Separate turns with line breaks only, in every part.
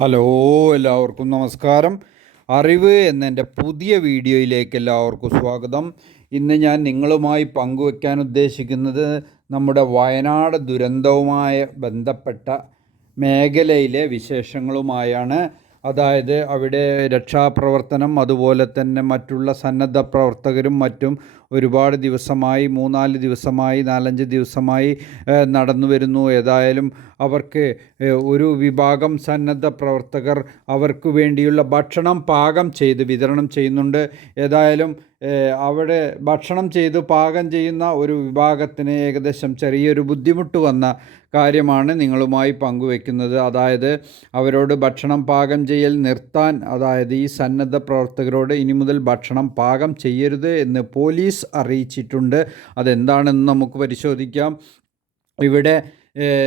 Hello എല്ലാവർക്കും നമസ്കാരം. അറിവ് എന്നെന്റെ പുതിയ വീഡിയോയിലേക്ക് എല്ലാവർക്കും സ്വാഗതം. ഇന്ന് ഞാൻ നിങ്ങളുമായി പങ്കുവെക്കാൻ ഉദ്ദേശിക്കുന്നത് നമ്മുടെ വയനാട് ദുരന്തവുമായി ബന്ധപ്പെട്ട മേഖലയിലെ വിശേഷങ്ങളുമായാണ്. അതായത് അവിടെ രക്ഷാപ്രവർത്തനം അതുപോലെ തന്നെ മറ്റുള്ള സന്നദ്ധ പ്രവർത്തകരും മറ്റും ഒരുപാട് ദിവസമായി മൂന്നാൽ ദിവസമായി നാലഞ്ച് ദിവസമായി നടന്നു വരുന്നു. ഏതായാലും അവർക്ക് ഒരു വിഭാഗം സന്നദ്ധ പ്രവർത്തകർ അവർക്ക് വേണ്ടിയുള്ള ഭക്ഷണം പാകം ചെയ്ത് വിതരണം ചെയ്യുന്നുണ്ട്. ഏതായാലും അവിടെ ഭക്ഷണം ചെയ്ത് പാകം ചെയ്യുന്ന ഒരു വിഭാഗത്തിന് ഏകദേശം ചെറിയൊരു ബുദ്ധിമുട്ട് വന്ന കാര്യമാണ് നിങ്ങളുമായി പങ്കുവെക്കുന്നത്. അതായത് അവരോട് ഭക്ഷണം പാകം ചെയ്യൽ നിർത്താൻ അതായത് ഈ സന്നദ്ധ പ്രവർത്തകരോട് ഇനി മുതൽ ഭക്ഷണം പാകം ചെയ്യരുത് എന്ന് പോലീസ് അറിയിച്ചിട്ടുണ്ട്. അതെന്താണെന്ന് നമുക്ക് പരിശോധിക്കാം. ഇവിടെ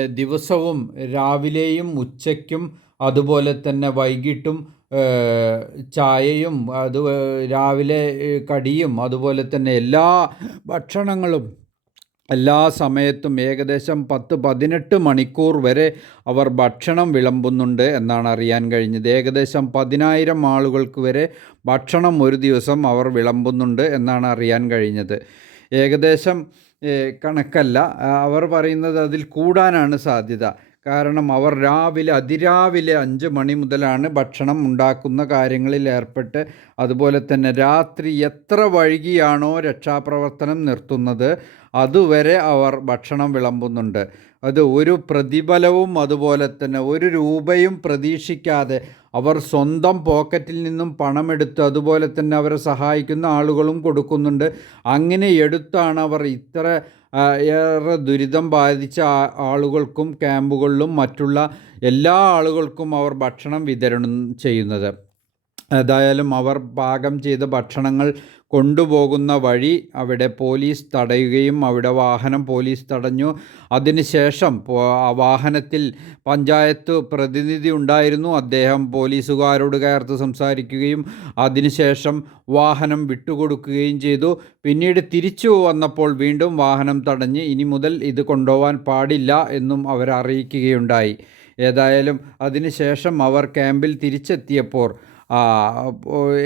ദിവസവും രാവിലെയും ഉച്ചയ്ക്കും അതുപോലെ തന്നെ വൈകിട്ടും ചായയും അത് രാവിലെ കടിയും അതുപോലെ തന്നെ എല്ലാ ഭക്ഷണങ്ങളും എല്ലാ സമയത്തും ഏകദേശം പത്ത് പതിനെട്ട് മണിക്കൂർ വരെ അവർ ഭക്ഷണം വിളമ്പുന്നുണ്ട് എന്നാണ് അറിയാൻ കഴിഞ്ഞത്. ഏകദേശം പതിനായിരം ആളുകൾക്ക് വരെ ഭക്ഷണം ഒരു ദിവസം അവർ വിളമ്പുന്നുണ്ട് എന്നാണ് അറിയാൻ കഴിഞ്ഞത്. ഏകദേശം കണക്കല്ല. അവർ പറയുന്നത് അതിൽ കൂടാനാണ് സാധ്യത. കാരണം അവർ രാവിലെ അതിരാവിലെ അഞ്ച് മണി മുതലാണ് ഭക്ഷണം ഉണ്ടാക്കുന്ന കാര്യങ്ങളിൽ ഏർപ്പെട്ട് അതുപോലെ തന്നെ രാത്രി എത്ര വൈകിയാണോ രക്ഷാപ്രവർത്തനം നിർത്തുന്നത് അതുവരെ അവർ ഭക്ഷണം വിളമ്പുന്നുണ്ട്. അത് ഒരു പ്രതിഫലവും അതുപോലെ തന്നെ ഒരു രൂപയും പ്രതീക്ഷിക്കാതെ അവർ സ്വന്തം പോക്കറ്റിൽ നിന്നും പണമെടുത്ത് അതുപോലെ തന്നെ അവരെ സഹായിക്കുന്ന ആളുകളും കൊടുക്കുന്നുണ്ട്. അങ്ങനെ എടുത്താണ് അവർ ഇത്ര ഏറെ ദുരിതം ബാധിച്ച ആളുകൾക്കും ക്യാമ്പുകളിലും മറ്റുള്ള എല്ലാ ആളുകൾക്കും അവർ ഭക്ഷണം വിതരണം ചെയ്യുന്നത്. ഏതായാലും അവർ പാകം ചെയ്ത ഭക്ഷണങ്ങൾ കൊണ്ടുപോകുന്ന വഴി അവിടെ പോലീസ് തടയുകയും അവിടെ വാഹനം പോലീസ് തടഞ്ഞു. അതിനുശേഷം വാഹനത്തിൽ പഞ്ചായത്ത് പ്രതിനിധി ഉണ്ടായിരുന്നു. അദ്ദേഹം പോലീസുകാരോട് കയർത്ത് സംസാരിക്കുകയും അതിനുശേഷം വാഹനം വിട്ടുകൊടുക്കുകയും ചെയ്തു. പിന്നീട് തിരിച്ചു വന്നപ്പോൾ വീണ്ടും വാഹനം തടഞ്ഞ് ഇനി മുതൽ ഇത് കൊണ്ടുപോകാൻ പാടില്ല എന്നും അവർ അറിയിക്കുകയുണ്ടായി ഏതായാലും അതിനുശേഷം അവർ ക്യാമ്പിൽ തിരിച്ചെത്തിയപ്പോൾ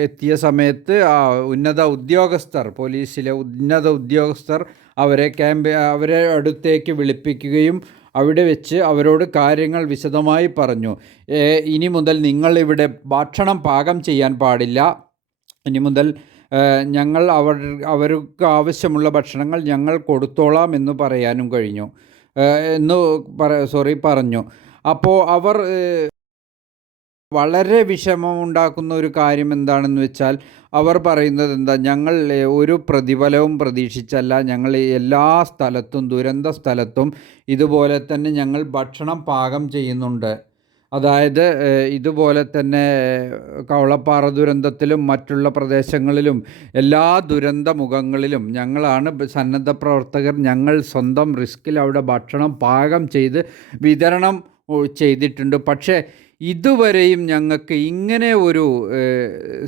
എത്തിയ സമയത്ത് ആ ഉന്നത ഉദ്യോഗസ്ഥർ പോലീസിലെ ഉന്നത ഉദ്യോഗസ്ഥർ അവരെ ക്യാമ്പ് അവരെ അടുത്തേക്ക് വിളിപ്പിക്കുകയും അവിടെ വെച്ച് അവരോട് കാര്യങ്ങൾ വിശദമായി പറഞ്ഞു. ഇനി മുതൽ നിങ്ങളിവിടെ ഭക്ഷണം പാകം ചെയ്യാൻ പാടില്ല. ഇനി മുതൽ ഞങ്ങൾ അവർ അവർക്ക് ആവശ്യമുള്ള ഭക്ഷണങ്ങൾ ഞങ്ങൾ കൊടുത്തോളാം എന്ന് പറയാനും കഴിഞ്ഞു. എന്ന് സോറി പറഞ്ഞു. അപ്പോൾ അവർ വളരെ വിഷമമുണ്ടാക്കുന്ന ഒരു കാര്യം എന്താണെന്ന് വെച്ചാൽ അവർ പറയുന്നത് എന്താ ഞങ്ങൾ ഒരു പ്രതിഫലവും പ്രതീക്ഷിച്ചല്ല. ഞങ്ങൾ എല്ലാ സ്ഥലത്തും ദുരന്ത സ്ഥലത്തും ഇതുപോലെ തന്നെ ഞങ്ങൾ ഭക്ഷണം പാകം ചെയ്യുന്നുണ്ട്. അതായത് ഇതുപോലെ തന്നെ കവളപ്പാറ ദുരന്തത്തിലും മറ്റുള്ള പ്രദേശങ്ങളിലും എല്ലാ ദുരന്ത മുഖങ്ങളിലും ഞങ്ങളാണ് സന്നദ്ധ പ്രവർത്തകർ. ഞങ്ങൾ സ്വന്തം റിസ്കിൽ അവിടെ ഭക്ഷണം പാകം ചെയ്ത് വിതരണം ചെയ്തിട്ടുണ്ട്. പക്ഷേ ഇതുവരെയും ഞങ്ങൾക്ക് ഇങ്ങനെ ഒരു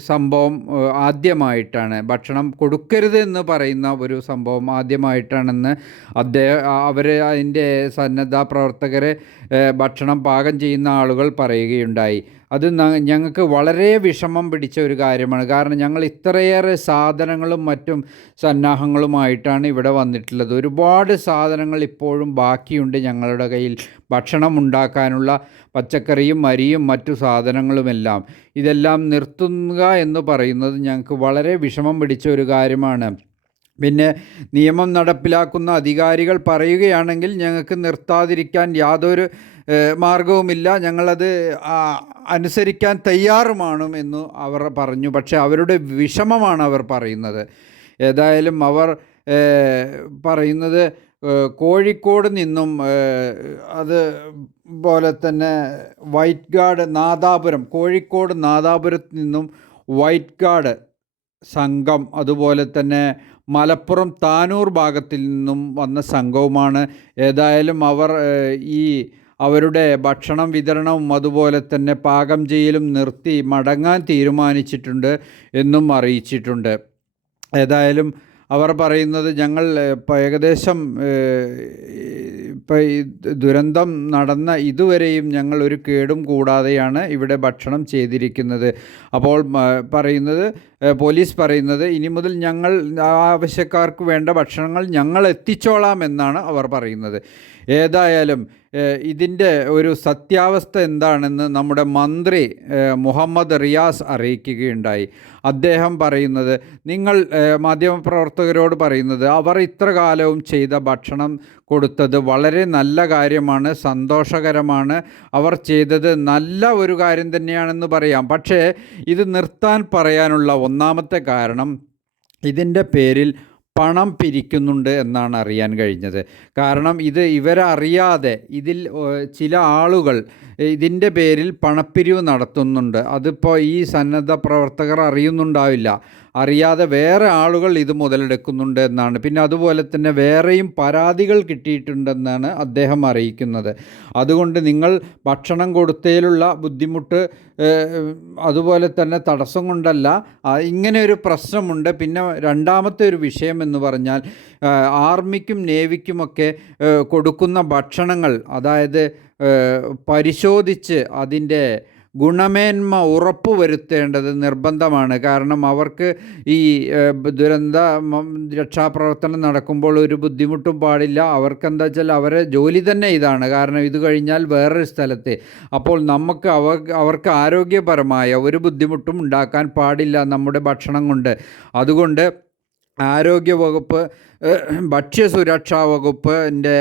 സംഭവം ആദ്യമായിട്ടാണ് ഭക്ഷണം കൊടുക്കരുത് എന്ന് പറയുന്ന ഒരു സംഭവം ആദ്യമായിട്ടാണെന്ന് അദ്ദേഹം അവർ അതിന്റെ സന്നദ്ധ പ്രവർത്തകരെ ഭക്ഷണം പാകം ചെയ്യുന്ന ആളുകൾ പറയുകയുണ്ടായി. അത് ഞങ്ങൾക്ക് വളരെ വിഷമം പിടിച്ച ഒരു കാര്യമാണ്. കാരണം ഞങ്ങൾ ഇത്രയേറെ സാധനങ്ങളും മറ്റും സന്നാഹങ്ങളുമായിട്ടാണ് ഇവിടെ വന്നിട്ടുള്ളത്. ഒരുപാട് സാധനങ്ങൾ ഇപ്പോഴും ബാക്കിയുണ്ട് ഞങ്ങളുടെ കയ്യിൽ. ഭക്ഷണം ഉണ്ടാക്കാനുള്ള പച്ചക്കറിയും അരിയും മറ്റു സാധനങ്ങളുമെല്ലാം. ഇതെല്ലാം നിർത്തുക എന്ന് പറയുന്നത് ഞങ്ങൾക്ക് വളരെ വിഷമം പിടിച്ച ഒരു കാര്യമാണ്. പിന്നെ നിയമം നടപ്പിലാക്കുന്ന അധികാരികൾ പറയുകയാണെങ്കിൽ ഞങ്ങൾക്ക് നിർത്താതിരിക്കാൻ യാതൊരു മാർഗവുമില്ല ഞങ്ങളത് അനുസരിക്കാൻ തയ്യാറുമാണ് എന്ന് അവർ പറഞ്ഞു. പക്ഷേ അവരുടെ വിഷമമാണ് അവർ പറയുന്നത്. ഏതായാലും അവർ പറയുന്നത് കോഴിക്കോട് നിന്നും അത് പോലെ തന്നെ വൈറ്റ് ഗാർഡ് നാദാപുരം കോഴിക്കോട് നാദാപുരത്ത് നിന്നും വൈറ്റ് ഗാർഡ് സംഘം അതുപോലെ തന്നെ മലപ്പുറം താനൂർ ഭാഗത്തിൽ നിന്നും വന്ന സംഘവുമാണ്. ഏതായാലും അവർ ഈ അവരുടെ ഭക്ഷണം വിതരണവും അതുപോലെ തന്നെ പാകം ചെയ്യലും നിർത്തി മടങ്ങാൻ തീരുമാനിച്ചിട്ടുണ്ട് എന്നും അറിയിച്ചിട്ടുണ്ട്. ഏതായാലും അവർ പറയുന്നത് ഞങ്ങൾ ഏകദേശം ഇപ്പം ദുരന്തം നടന്ന ഇതുവരെയും ഞങ്ങൾ ഒരു കേടും കൂടാതെയാണ് ഇവിടെ ഭക്ഷണം ചെയ്തിരിക്കുന്നത്. അപ്പോൾ പറയുന്നത് പോലീസ് പറയുന്നത് ഇനി മുതൽ ഞങ്ങൾ ആവശ്യക്കാർക്ക് വേണ്ട ഭക്ഷണങ്ങൾ ഞങ്ങൾ എത്തിച്ചോളാം എന്നാണ് അവർ പറയുന്നത്. ഏതായാലും ഇതിന്റെ ഒരു സത്യാവസ്ഥ എന്താണെന്ന് നമ്മുടെ മന്ത്രി മുഹമ്മദ് റിയാസ് അറിയിക്കുകയുണ്ടായി. അദ്ദേഹം പറയുന്നത് നിങ്ങൾ മാധ്യമപ്രവർത്തകരോട് പറയുന്നത് അവർ ഇത്ര കാലവും ചെയ്ത ഭക്ഷണം കൊടുത്തത് വളരെ നല്ല കാര്യമാണ് സന്തോഷകരമാണ് അവർ ചെയ്തത് നല്ല ഒരു കാര്യം തന്നെയാണെന്ന് പറയാം. പക്ഷേ ഇത് നിർത്താൻ പറയാനുള്ള ഒന്നാമത്തെ കാരണം ഇതിന്റെ പേരിൽ പണം പിരിക്കുന്നുണ്ട് എന്നാണ് അറിയാൻ കഴിഞ്ഞത്. കാരണം ഇത് ഇവരറിയാതെ ഇതിൽ ചില ആളുകൾ ഇതിന്റെ പേരിൽ പണപ്പിരിവ് നടത്തുന്നുണ്ട്. അതിപ്പോൾ ഈ സന്നദ്ധ പ്രവർത്തകർ അറിയുന്നുണ്ടാവില്ല. അറിയാതെ വേറെ ആളുകൾ ഇത് മുതലെടുക്കുന്നുണ്ട് എന്നാണ്. പിന്നെ അതുപോലെ തന്നെ വേറെയും പരാതികൾ കിട്ടിയിട്ടുണ്ടെന്നാണ് അദ്ദേഹം അറിയിക്കുന്നത്. അതുകൊണ്ട് നിങ്ങൾ ഭക്ഷണം കൊടുത്തതിലുള്ള ബുദ്ധിമുട്ട് അതുപോലെ തന്നെ തടസ്സം കൊണ്ടല്ല ഇങ്ങനെ ഒരു പ്രശ്നമുണ്ട്. പിന്നെ രണ്ടാമത്തെ ഒരു വിഷയം എന്ന് പറഞ്ഞാൽ ആർമിക്കും നേവിക്കുമൊക്കെ കൊടുക്കുന്ന ഭക്ഷണങ്ങൾ അതായത് പരിശോധിച്ച് അതിന്റെ ഗുണമേന്മ ഉറപ്പുവരുത്തേണ്ടത് നിർബന്ധമാണ്. കാരണം അവർക്ക് ഈ ദുരന്ത രക്ഷാപ്രവർത്തനം നടക്കുമ്പോൾ ഒരു ബുദ്ധിമുട്ടും പാടില്ല. അവർക്ക് എന്താ വെച്ചാൽ അവരെ ജോലി തന്നെ ഇതാണ്. കാരണം ഇത് കഴിഞ്ഞാൽ വേറൊരു സ്ഥലത്തെ. അപ്പോൾ നമുക്ക് അവ അവർക്ക് ആരോഗ്യപരമായ ഒരു ബുദ്ധിമുട്ടും ഉണ്ടാക്കാൻ പാടില്ല നമ്മുടെ ഭക്ഷണം കൊണ്ട്. അതുകൊണ്ട് ആരോഗ്യ വകുപ്പ് ഭക്ഷ്യസുരക്ഷാ വകുപ്പിന്റെ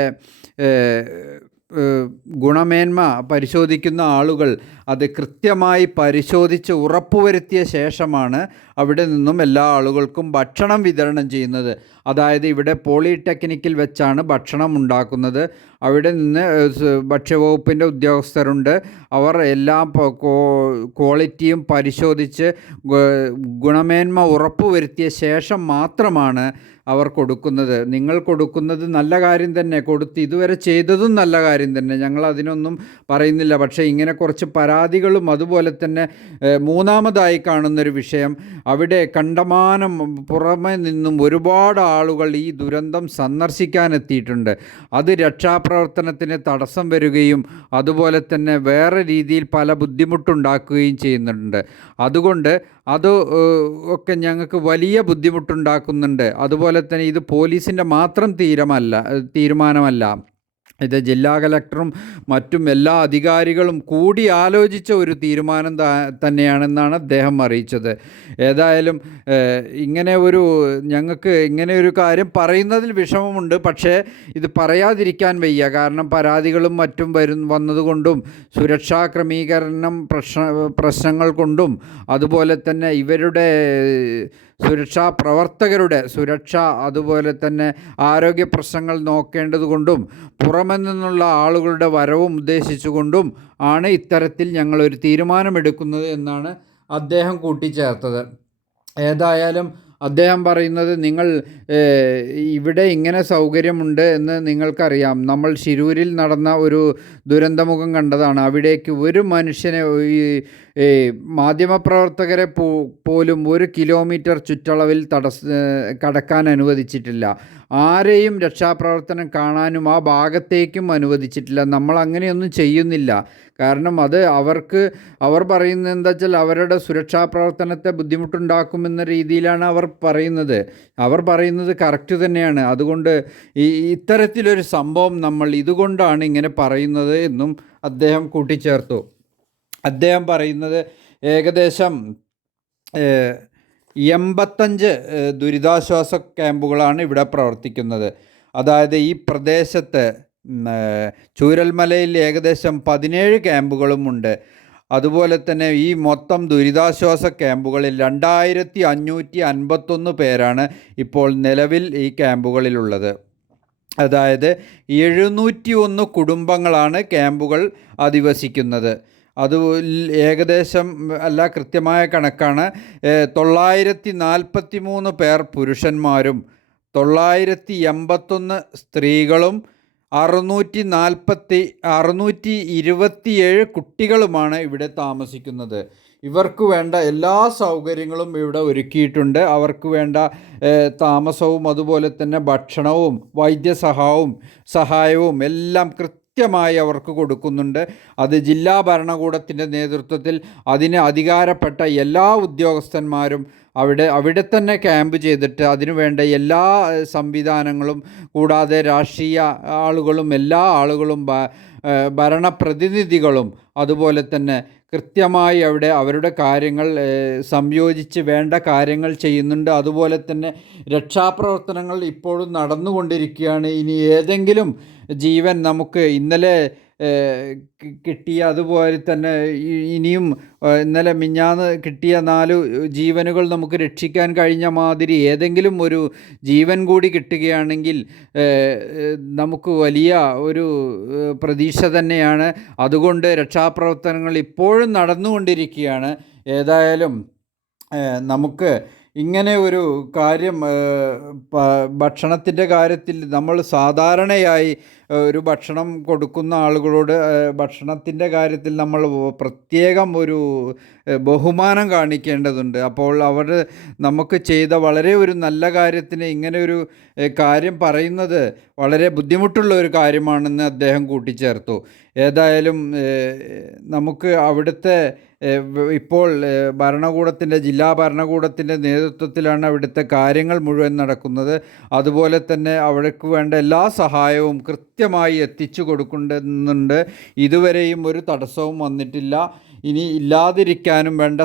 ഗുണമേന്മ പരിശോധിക്കുന്ന ആളുകൾ അത് കൃത്യമായി പരിശോധിച്ച് ഉറപ്പുവരുത്തിയ ശേഷമാണ് അവിടെ നിന്നും എല്ലാ ആളുകൾക്കും ഭക്ഷണം വിതരണം ചെയ്യുന്നത്. അതായത് ഇവിടെ പോളിടെക്നിക്കിൽ വെച്ചാണ് ഭക്ഷണം ഉണ്ടാക്കുന്നത്. അവിടെ നിന്ന് ഭക്ഷ്യവകുപ്പിന്റെ ഉദ്യോഗസ്ഥരുണ്ട്. അവർ എല്ലാ ക്വാളിറ്റിയും പരിശോധിച്ച് ഗുണമേന്മ ഉറപ്പുവരുത്തിയ ശേഷം മാത്രമാണ് അവർ കൊടുക്കുന്നത്. നിങ്ങൾ കൊടുക്കുന്നത് നല്ല കാര്യം തന്നെ. കൊടുത്ത് ഇതുവരെ ചെയ്തതും നല്ല കാര്യം തന്നെ. ഞങ്ങൾ അതിനൊന്നും പറയുന്നില്ല. പക്ഷേ ഇങ്ങനെ കുറച്ച് പരാതികളും അതുപോലെ തന്നെ മൂന്നാമതായി കാണുന്നൊരു വിഷയം അവിടെ കണ്ടമാനം പുറമെ നിന്നും ഒരുപാട് ആളുകൾ ഈ ദുരന്തം സന്ദർശിക്കാനെത്തിയിട്ടുണ്ട്. അത് രക്ഷാപ്രവർത്തനത്തിന് തടസ്സം വരികയും അതുപോലെ തന്നെ വേറെ രീതിയിൽ പല ബുദ്ധിമുട്ടുണ്ടാക്കുകയും ചെയ്യുന്നുണ്ട്. അതുകൊണ്ട് അത് ഒക്കെ ഞങ്ങൾക്ക് വലിയ ബുദ്ധിമുട്ടുണ്ടാക്കുന്നുണ്ട്. അതുപോലെ തന്നെ ഇത് പോലീസിന്റെ മാത്രം തീരമല്ല തീരുമാനമല്ല. ഇത് ജില്ലാ കലക്ടറും മറ്റും എല്ലാ അധികാരികളും കൂടി ആലോചിച്ച ഒരു തീരുമാനം തന്നെയാണെന്നാണ് അദ്ദേഹം അറിയിച്ചത്. ഏതായാലും ഇങ്ങനെ ഒരു ഞങ്ങൾക്ക് ഇങ്ങനെ ഒരു കാര്യം പറയുന്നതിൽ വിഷമമുണ്ട്. പക്ഷേ ഇത് പറയാതിരിക്കാൻ വയ്യ. കാരണം പരാതികളും മറ്റും വരും വന്നതുകൊണ്ടും സുരക്ഷാ ക്രമീകരണം പ്രശ്ന പ്രശ്നങ്ങൾ കൊണ്ടും അതുപോലെ തന്നെ ഇവരുടെ സുരക്ഷാ പ്രവർത്തകരുടെ സുരക്ഷ അതുപോലെ തന്നെ ആരോഗ്യ പ്രശ്നങ്ങൾ നോക്കേണ്ടതുകൊണ്ടും പുറമെ നിന്നുള്ള ആളുകളുടെ വരവും ഉദ്ദേശിച്ചുകൊണ്ടും ആണ് ഇത്തരത്തിൽ ഞങ്ങളൊരു തീരുമാനമെടുക്കുന്നത് എന്നാണ് അദ്ദേഹം കൂട്ടിച്ചേർത്തത്. ഏതായാലും അദ്ദേഹം പറയുന്നത് നിങ്ങൾ ഇവിടെ ഇങ്ങനെ സൗകര്യമുണ്ട് എന്ന് നിങ്ങൾക്കറിയാം. നമ്മൾ ശിരൂരിൽ നടന്ന ഒരു ദുരന്തമുഖം കണ്ടതാണ്. അവിടേക്ക് ഒരു മനുഷ്യനെ ഈ ഈ മാധ്യമപ്രവർത്തകരെ പോ പോലും ഒരു കിലോമീറ്റർ ചുറ്റളവിൽ തടസ് കടക്കാൻ അനുവദിച്ചിട്ടില്ല. ആരെയും രക്ഷാപ്രവർത്തനം കാണാനും ആ ഭാഗത്തേക്കും അനുവദിച്ചിട്ടില്ല. നമ്മൾ അങ്ങനെയൊന്നും ചെയ്യുന്നില്ല. കാരണം അത് അവർക്ക് അവർ പറയുന്നത് എന്താ വെച്ചാൽ അവരുടെ സുരക്ഷാ പ്രവർത്തനത്തെ ബുദ്ധിമുട്ടുണ്ടാക്കുമെന്ന രീതിയിലാണ് അവർ പറയുന്നത്. അവർ പറയുന്നത് കറക്റ്റ് തന്നെയാണ്. അതുകൊണ്ട് ഈ ഇത്തരത്തിലൊരു സംഭവം നമ്മൾ ഇതുകൊണ്ടാണ് ഇങ്ങനെ പറയുന്നത് എന്നും അദ്ദേഹം കൂട്ടിച്ചേർത്തു. അദ്ദേഹം പറയുന്നത് ഏകദേശം എൺപത്തഞ്ച് ദുരിതാശ്വാസ ക്യാമ്പുകളാണ് ഇവിടെ പ്രവർത്തിക്കുന്നത്. അതായത് ഈ പ്രദേശത്ത് ചൂരൽമലയിൽ ഏകദേശം പതിനേഴ് ക്യാമ്പുകളുമുണ്ട് അതുപോലെ തന്നെ ഈ മൊത്തം ദുരിതാശ്വാസ ക്യാമ്പുകളിൽ രണ്ടായിരത്തി അഞ്ഞൂറ്റി അൻപത്തൊന്ന് പേരാണ് ഇപ്പോൾ നിലവിൽ ഈ ക്യാമ്പുകളിലുള്ളത്. അതായത് എഴുന്നൂറ്റി ഒന്ന് കുടുംബങ്ങളാണ് ക്യാമ്പുകൾ അധിവസിക്കുന്നത്. അത് ഏകദേശം അല്ല കൃത്യമായ കണക്കാണ്. തൊള്ളായിരത്തി നാൽപ്പത്തി മൂന്ന് പേർ പുരുഷന്മാരും തൊള്ളായിരത്തി എൺപത്തൊന്ന് സ്ത്രീകളും അറുന്നൂറ്റി നാൽപ്പത്തി അറുന്നൂറ്റി ഇരുപത്തിയേഴ് കുട്ടികളുമാണ് ഇവിടെ താമസിക്കുന്നത്. ഇവർക്ക് വേണ്ട എല്ലാ സൗകര്യങ്ങളും ഇവിടെ ഒരുക്കിയിട്ടുണ്ട്. അവർക്ക് വേണ്ട താമസവും അതുപോലെ തന്നെ ഭക്ഷണവും വൈദ്യസഹായവും സഹായവും എല്ലാം കൃത്യമായി അവർക്ക് കൊടുക്കുന്നുണ്ട്. അത് ജില്ലാ ഭരണകൂടത്തിന്റെ നേതൃത്വത്തിൽ അതിന് അധികാരപ്പെട്ട എല്ലാ ഉദ്യോഗസ്ഥന്മാരും അവിടെ അവിടെ തന്നെ ക്യാമ്പ് ചെയ്തിട്ട് അതിനുവേണ്ട എല്ലാ സംവിധാനങ്ങളും കൂടാതെ രാഷ്ട്രീയ ആളുകളും എല്ലാ ആളുകളും ഭരണപ്രതിനിധികളും അതുപോലെ തന്നെ കൃത്യമായി അവിടെ അവരുടെ കാര്യങ്ങൾ സംയോജിച്ച് വേണ്ട കാര്യങ്ങൾ ചെയ്യുന്നുണ്ട്. അതുപോലെ തന്നെ രക്ഷാപ്രവർത്തനങ്ങൾ ഇപ്പോഴും നടന്നുകൊണ്ടിരിക്കുകയാണ്. ഇനി ഏതെങ്കിലും ജീവൻ നമുക്ക് ഇന്നലെ കിട്ടിയ അതുപോലെ തന്നെ ഇനിയും ഇന്നലെ മിഞ്ഞാന്ന് കിട്ടിയ നാല് ജീവനുകൾ നമുക്ക് രക്ഷിക്കാൻ കഴിഞ്ഞ മാതിരി ഏതെങ്കിലും ഒരു ജീവൻ കൂടി കിട്ടുകയാണെങ്കിൽ നമുക്ക് വലിയ ഒരു പ്രതീക്ഷ തന്നെയാണ്. അതുകൊണ്ട് രക്ഷാപ്രവർത്തനങ്ങൾ ഇപ്പോഴും നടന്നുകൊണ്ടിരിക്കുകയാണ്. ഏതായാലും നമുക്ക് ഇങ്ങനെ ഒരു കാര്യം ഭക്ഷണത്തിന്റെ കാര്യത്തിൽ നമ്മൾ സാധാരണയായി ഒരു ഭക്ഷണം കൊടുക്കുന്ന ആളുകളോട് ഭക്ഷണത്തിന്റെ കാര്യത്തിൽ നമ്മൾ പ്രത്യേകം ഒരു ബഹുമാനം കാണിക്കേണ്ടതുണ്ട്. അപ്പോൾ അവർ നമുക്ക് ചെയ്ത വളരെ ഒരു നല്ല കാര്യത്തിന് ഇങ്ങനെ ഒരു കാര്യം പറയുന്നത് വളരെ ബുദ്ധിമുട്ടുള്ള ഒരു കാര്യമാണെന്ന് അദ്ദേഹം കൂട്ടിച്ചേർത്തു. ഏതായാലും നമുക്ക് അവിടുത്തെ ഇപ്പോൾ ഭരണകൂടത്തിന്റെ ജില്ലാ ഭരണകൂടത്തിന്റെ നേതൃത്വത്തിലാണ് അവിടുത്തെ കാര്യങ്ങൾ മുഴുവൻ നടക്കുന്നത്. അതുപോലെ തന്നെ അവർക്ക് വേണ്ട എല്ലാ സഹായവും കൃത്യമായി എത്തിച്ചു കൊടുക്കുന്നുണ്ട്. ഇതുവരെയും ഒരു തടസ്സവും വന്നിട്ടില്ല. ഇനി ഇല്ലാതിരിക്കാനും വേണ്ട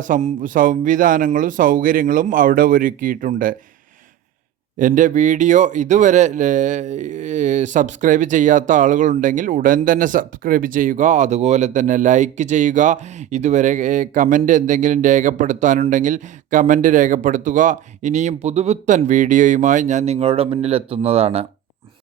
സംവിധാനങ്ങളും സൗകര്യങ്ങളും അവിടെ ഒരുക്കിയിട്ടുണ്ട്. എന്റെ വീഡിയോ ഇതുവരെ സബ്സ്ക്രൈബ് ചെയ്യാത്ത ആളുകളുണ്ടെങ്കിൽ ഉടൻ തന്നെ സബ്സ്ക്രൈബ് ചെയ്യുക. അതുപോലെ തന്നെ ലൈക്ക് ചെയ്യുക. ഇതുവരെ കമന്റ് എന്തെങ്കിലും രേഖപ്പെടുത്താനുണ്ടെങ്കിൽ കമന്റ് രേഖപ്പെടുത്തുക. ഇനിയും പുതുപുത്തൻ വീഡിയോയുമായി ഞാൻ നിങ്ങളുടെ മുന്നിൽ എത്തുന്നതാണ്